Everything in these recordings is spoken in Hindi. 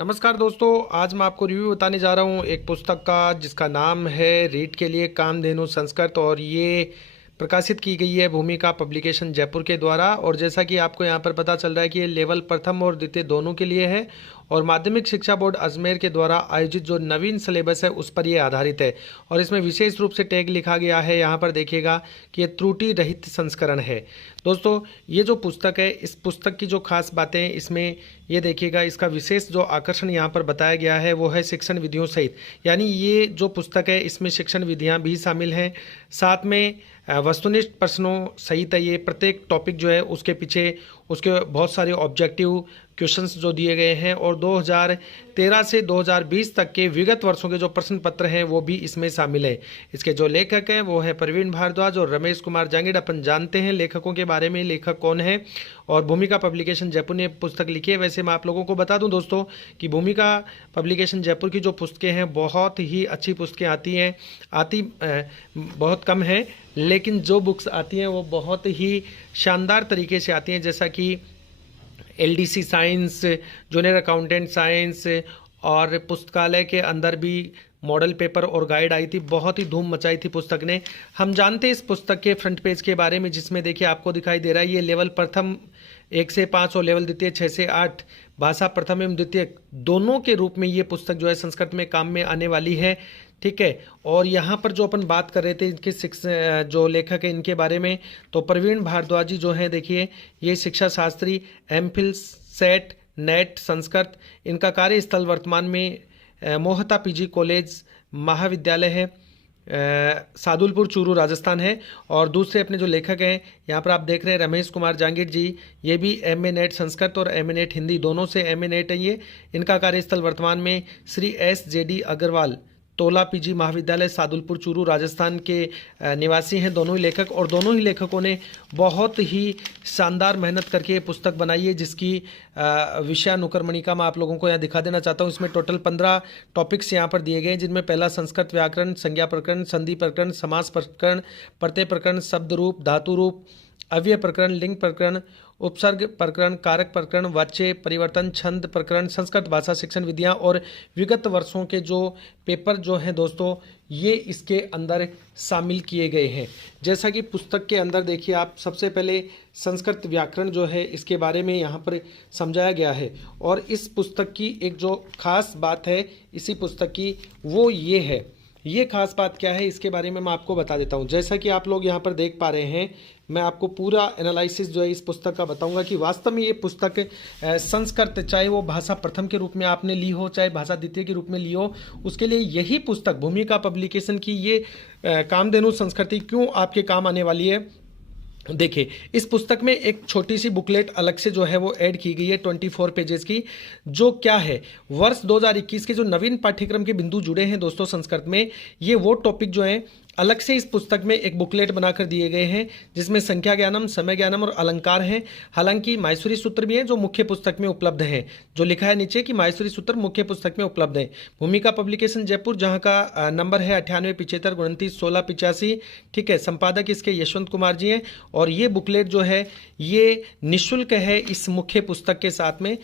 नमस्कार दोस्तों, आज मैं आपको रिव्यू बताने जा रहा हूँ एक पुस्तक का जिसका नाम है रीट के लिए कामधेनु संस्कृत। और ये प्रकाशित की गई है भूमिका पब्लिकेशन जयपुर के द्वारा। और जैसा कि आपको यहाँ पर पता चल रहा है कि ये लेवल प्रथम और द्वितीय दोनों के लिए है और माध्यमिक शिक्षा बोर्ड अजमेर के द्वारा आयोजित जो नवीन सिलेबस है उस पर ये आधारित है। और इसमें विशेष रूप से टैग लिखा गया है, यहाँ पर देखिएगा कि ये त्रुटि रहित संस्करण है। दोस्तों, ये जो पुस्तक है, इस पुस्तक की जो खास बातें हैं इसमें ये देखिएगा, इसका विशेष जो आकर्षण यहाँ पर बताया गया है वो है शिक्षण विधियों सहित। यानी ये जो पुस्तक है इसमें शिक्षण विधियाँ भी शामिल हैं, साथ में वस्तुनिष्ठ प्रश्नों सहित है। ये प्रत्येक टॉपिक जो है उसके पीछे उसके बहुत सारे ऑब्जेक्टिव क्वेश्चंस जो दिए गए हैं और 2013 से 2020 तक के विगत वर्षों के जो प्रश्न पत्र हैं वो भी इसमें शामिल है। इसके जो लेखक हैं वो है प्रवीण भारद्वाज और रमेश कुमार जांगिड़। अपन जानते हैं लेखकों के बारे में, लेखक कौन है और भूमिका पब्लिकेशन जयपुर ने पुस्तक लिखी है। वैसे मैं आप लोगों को बता दूं दोस्तों कि भूमिका पब्लिकेशन जयपुर की जो पुस्तकें हैं बहुत ही अच्छी पुस्तकें आती बहुत कम हैं, लेकिन जो बुक्स आती हैं वो बहुत ही शानदार तरीके से आती हैं। जैसा कि LDC science, junior accountant science, और पुस्तकालय के अंदर भी मॉडल पेपर और गाइड आई थी। बहुत ही धूम मचाई थी पुस्तक ने। हम जानते हैं इस पुस्तक के फ्रंट पेज के बारे में, जिसमें देखिए आपको दिखाई दे रहा है ये लेवल प्रथम 1 से 5 और लेवल द्वितीय 6 से 8 भाषा प्रथम एवं द्वितीय दोनों के रूप में ये पुस्तक जो है संस्कृत में काम में आने वाली है। ठीक है, और यहाँ पर जो अपन बात कर रहे थे इनके जो लेखक है इनके बारे में, तो प्रवीण भारद्वाज जी जो हैं देखिए, ये शिक्षा Shastri, MPhil, set, net Sanskrit. इनका कार्यस्थल वर्तमान में मोहता पीजी कॉलेज महाविद्यालय है, सादुलपुर चूरू राजस्थान है। और दूसरे अपने जो लेखक हैं यहाँ पर आप देख रहे हैं रमेश कुमार जांगिड़ जी, ये भी एमए नेट संस्कृत और एमए नेट हिंदी दोनों से एमए नेट है ये। इनका कार्यस्थल वर्तमान में श्री SJD अग्रवाल तोला पीजी महाविद्यालय सादुलपुर चूरू राजस्थान के निवासी हैं दोनों ही लेखक। और दोनों ही लेखकों ने बहुत ही शानदार मेहनत करके ये पुस्तक बनाई है, जिसकी विषयानुक्रमणिका मैं आप लोगों को यहाँ दिखा देना चाहता हूँ। इसमें टोटल 15 टॉपिक्स यहाँ पर दिए गए हैं, जिनमें पहला संस्कृत व्याकरण, संज्ञा प्रकरण, संधि प्रकरण, समास प्रकरण, प्रत्यय प्रकरण, शब्द रूप, धातु रूप, अव्यय प्रकरण, लिंग प्रकरण, उपसर्ग प्रकरण, कारक प्रकरण, वाच्य परिवर्तन, छंद प्रकरण, संस्कृत भाषा शिक्षण विधियां और विगत वर्षों के जो पेपर जो हैं दोस्तों ये इसके अंदर शामिल किए गए हैं। जैसा कि पुस्तक के अंदर देखिए आप, सबसे पहले संस्कृत व्याकरण जो है इसके बारे में यहाँ पर समझाया गया है। और इस पुस्तक की एक जो खास बात है इसी पुस्तक की वो ये है, ये खास बात क्या है इसके बारे में मैं आपको बता देता हूँ। जैसा कि आप लोग यहाँ पर देख पा रहे हैं, मैं आपको पूरा एनालिसिस जो है इस पुस्तक का बताऊंगा कि वास्तव में ये पुस्तक संस्कृत, चाहे वो भाषा प्रथम के रूप में आपने ली हो चाहे भाषा द्वितीय के रूप में ली हो, उसके लिए यही पुस्तक भूमिका पब्लिकेशन की ये कामधेनु संस्कृति क्यों आपके काम आने वाली है। देखिए, इस पुस्तक में एक छोटी सी बुकलेट अलग से जो है वो ऐड की गई है 24 पेजेस की, जो क्या है वर्ष 2021 के जो नवीन पाठ्यक्रम के बिंदु जुड़े हैं दोस्तों संस्कृत में, ये वो टॉपिक जो है अलग से इस पुस्तक में एक बुकलेट बनाकर दिए गए हैं, जिसमें संख्या ज्ञानम, समय ज्ञानम और अलंकार हैं। हालांकि माहेश्वरी सूत्र भी हैं जो मुख्य पुस्तक में उपलब्ध हैं, जो लिखा है नीचे कि माहेश्वरी सूत्र मुख्य पुस्तक में उपलब्ध है। भूमिका पब्लिकेशन जयपुर, जहां का नंबर है 9875291685। ठीक है, संपादक इसके यशवंत कुमार जी हैं। और ये बुकलेट जो है ये निःशुल्क है इस मुख्य पुस्तक के साथ में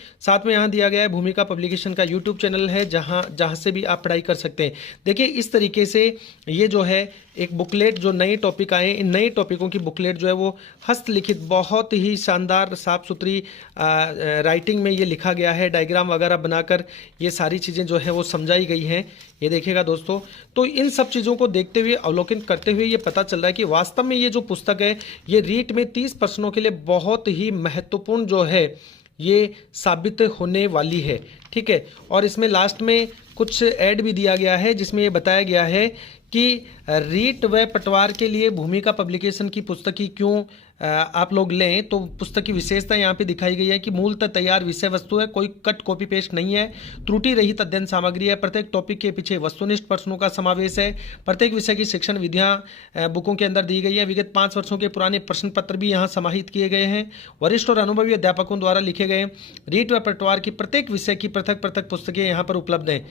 यहाँ दिया गया है भूमिका पब्लिकेशन का यूट्यूब चैनल है, जहाँ से भी आप पढ़ाई कर सकते हैं। देखिए, इस तरीके से ये जो है एक बुकलेट, जो नए टॉपिक आए इन नए टॉपिकों की बुकलेट जो है वो हस्तलिखित बहुत ही शानदार साफ सुथरी राइटिंग में ये लिखा गया है, डायग्राम वगैरह बनाकर ये सारी चीज़ें जो है वो समझाई गई हैं। ये देखिएगा दोस्तों, तो इन सब चीज़ों को देखते हुए, अवलोकन करते हुए ये पता चल रहा है कि वास्तव में ये जो पुस्तक है ये रीट में 30 प्रश्नों के लिए बहुत ही महत्वपूर्ण जो है ये साबित होने वाली है। ठीक है, और इसमें लास्ट में कुछ ऐड भी दिया गया है, जिसमें ये बताया गया है कि रीट व पटवार के लिए भूमिका पब्लिकेशन की पुस्तक ही क्यों आप लोग लें। तो पुस्तक की विशेषता यहाँ पे दिखाई गई है कि मूलतः तैयार विषय वस्तु है, कोई कट कॉपी पेस्ट नहीं है, त्रुटि रहित अध्ययन सामग्री है, प्रत्येक टॉपिक के पीछे वस्तुनिष्ठ प्रश्नों का समावेश है, प्रत्येक विषय की शिक्षण विधियाँ बुकों के अंदर दी गई है, विगत 5 वर्षों के पुराने प्रश्न पत्र भी यहाँ समाहित किए गए हैं, वरिष्ठ और अनुभवी अध्यापकों द्वारा लिखे गए रीट व पटवार की प्रत्येक विषय की पृथक पृथक पुस्तकें यहाँ पर उपलब्ध हैं।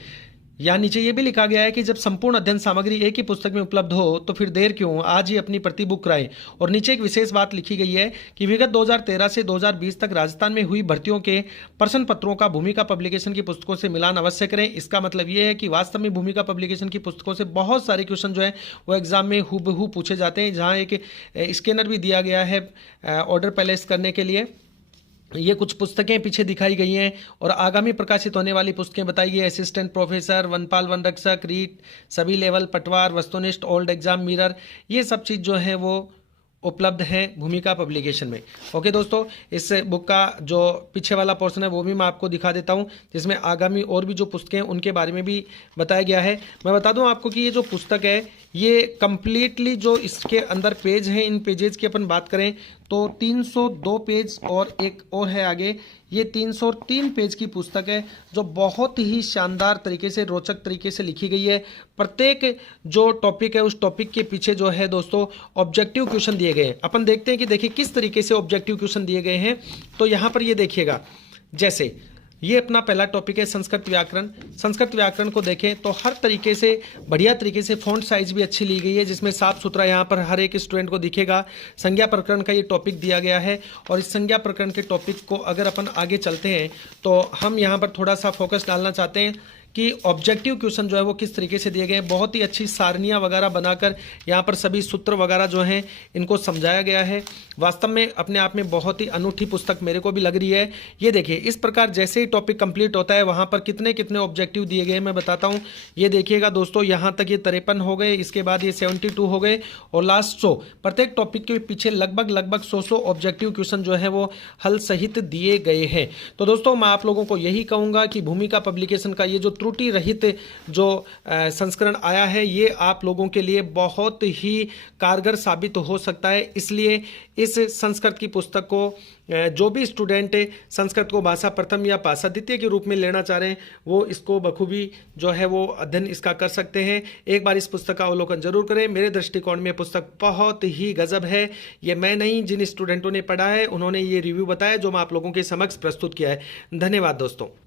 यहाँ नीचे ये भी लिखा गया है कि जब संपूर्ण अध्ययन सामग्री एक ही पुस्तक में उपलब्ध हो तो फिर देर क्यों, आज ही अपनी प्रति बुक कराएं। और नीचे एक विशेष बात लिखी गई है कि विगत 2013 से 2020 तक राजस्थान में हुई भर्तियों के प्रश्न पत्रों का भूमिका पब्लिकेशन की पुस्तकों से मिलान अवश्य करें। इसका मतलब ये है कि वास्तव में भूमिका पब्लिकेशन की पुस्तकों से बहुत सारे क्वेश्चन जो है वो एग्जाम में हूबहू पूछे जाते हैं, जहाँ एक स्कैनर भी दिया गया है ऑर्डर प्लेस करने के लिए। ये कुछ पुस्तकें पीछे दिखाई गई हैं और आगामी प्रकाशित होने वाली पुस्तकें बताई गई। असिस्टेंट प्रोफेसर, वनपाल वन रक्षक, रीट, सभी लेवल, पटवार, वस्तुनिष्ठ, ओल्ड एग्जाम मिरर, ये सब चीज़ जो है वो उपलब्ध है भूमिका पब्लिकेशन में। ओके दोस्तों, इस बुक का जो पीछे वाला पोर्शन है वो भी मैं आपको दिखा देता हूँ, जिसमें आगामी और भी जो पुस्तकें हैं उनके बारे में भी बताया गया है। मैं बता दूं आपको कि ये जो पुस्तक है ये कंप्लीटली जो इसके अंदर पेज हैं, इन पेजेस की अपन बात करें तो 302 पेज और एक और है आगे, ये 303 पेज की पुस्तक है जो बहुत ही शानदार तरीके से, रोचक तरीके से लिखी गई है। प्रत्येक जो टॉपिक है उस टॉपिक के पीछे जो है दोस्तों ऑब्जेक्टिव क्वेश्चन दिए गए हैं। अपन देखते हैं कि देखिए किस तरीके से ऑब्जेक्टिव क्वेश्चन दिए गए हैं। तो यहाँ पर ये देखिएगा, जैसे ये अपना पहला टॉपिक है संस्कृत व्याकरण। संस्कृत व्याकरण को देखें तो हर तरीके से बढ़िया तरीके से फ़ॉन्ट साइज भी अच्छी ली गई है, जिसमें साफ सुथरा यहाँ पर हर एक स्टूडेंट को दिखेगा। संज्ञा प्रकरण का ये टॉपिक दिया गया है और इस संज्ञा प्रकरण के टॉपिक को अगर अपन आगे चलते हैं तो हम यहाँ पर थोड़ा सा फोकस डालना चाहते हैं कि ऑब्जेक्टिव क्वेश्चन जो है वो किस तरीके से दिए गए हैं। बहुत ही अच्छी सारनियाँ वगैरह बनाकर यहाँ पर सभी सूत्र वगैरह जो हैं इनको समझाया गया है। वास्तव में अपने आप में बहुत ही अनूठी पुस्तक मेरे को भी लग रही है। ये देखिए, इस प्रकार जैसे ही टॉपिक कंप्लीट होता है वहाँ पर कितने कितने ऑब्जेक्टिव दिए गए हैं मैं बताता हूँ। ये देखिएगा दोस्तों, यहाँ तक ये 53 हो गए, इसके बाद ये 72 हो गए और लास्ट 100। प्रत्येक टॉपिक के पीछे लगभग 100 ऑब्जेक्टिव क्वेश्चन जो है वो हल सहित दिए गए हैं। तो दोस्तों मैं आप लोगों को यही कहूँगा कि भूमिका पब्लिकेशन का ये जो त्रुटि रहित जो संस्करण आया है ये आप लोगों के लिए बहुत ही कारगर साबित हो सकता है। इसलिए इस संस्कृत की पुस्तक को जो भी स्टूडेंट संस्कृत को भाषा प्रथम या भाषा द्वितीय के रूप में लेना चाह रहे हैं वो इसको बखूबी जो है वो अध्ययन इसका कर सकते हैं। एक बार इस पुस्तक का अवलोकन जरूर करें। मेरे दृष्टिकोण में पुस्तक बहुत ही गजब है। ये मैं नहीं, जिन स्टूडेंटों ने पढ़ा है उन्होंने ये रिव्यू बताया जो मैं आप लोगों के समक्ष प्रस्तुत किया है। धन्यवाद दोस्तों।